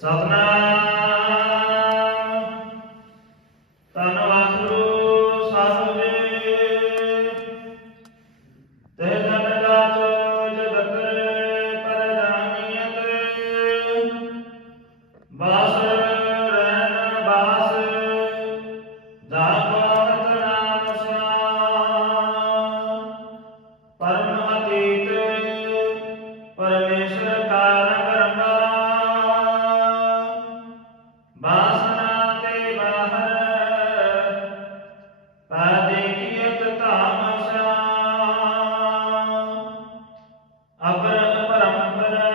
Satnam ربنا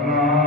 Amen.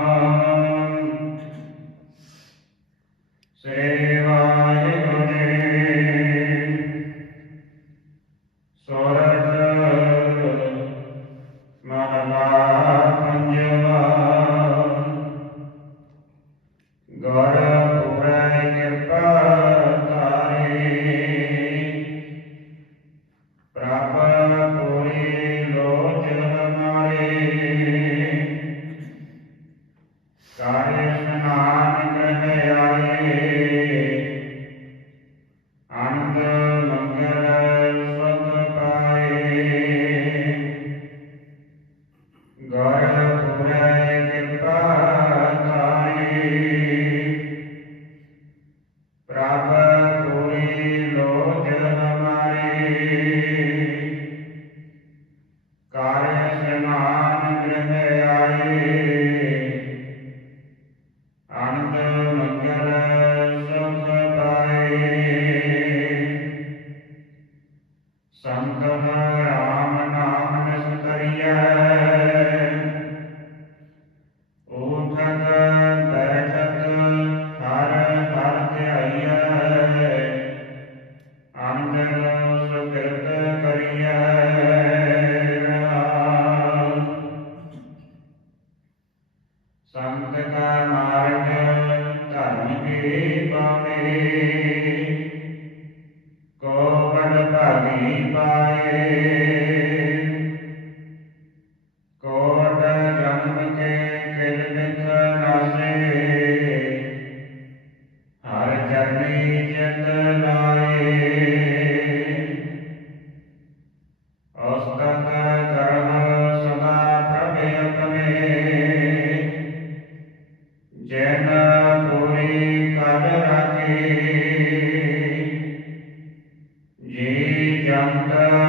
ਗੌਰ الله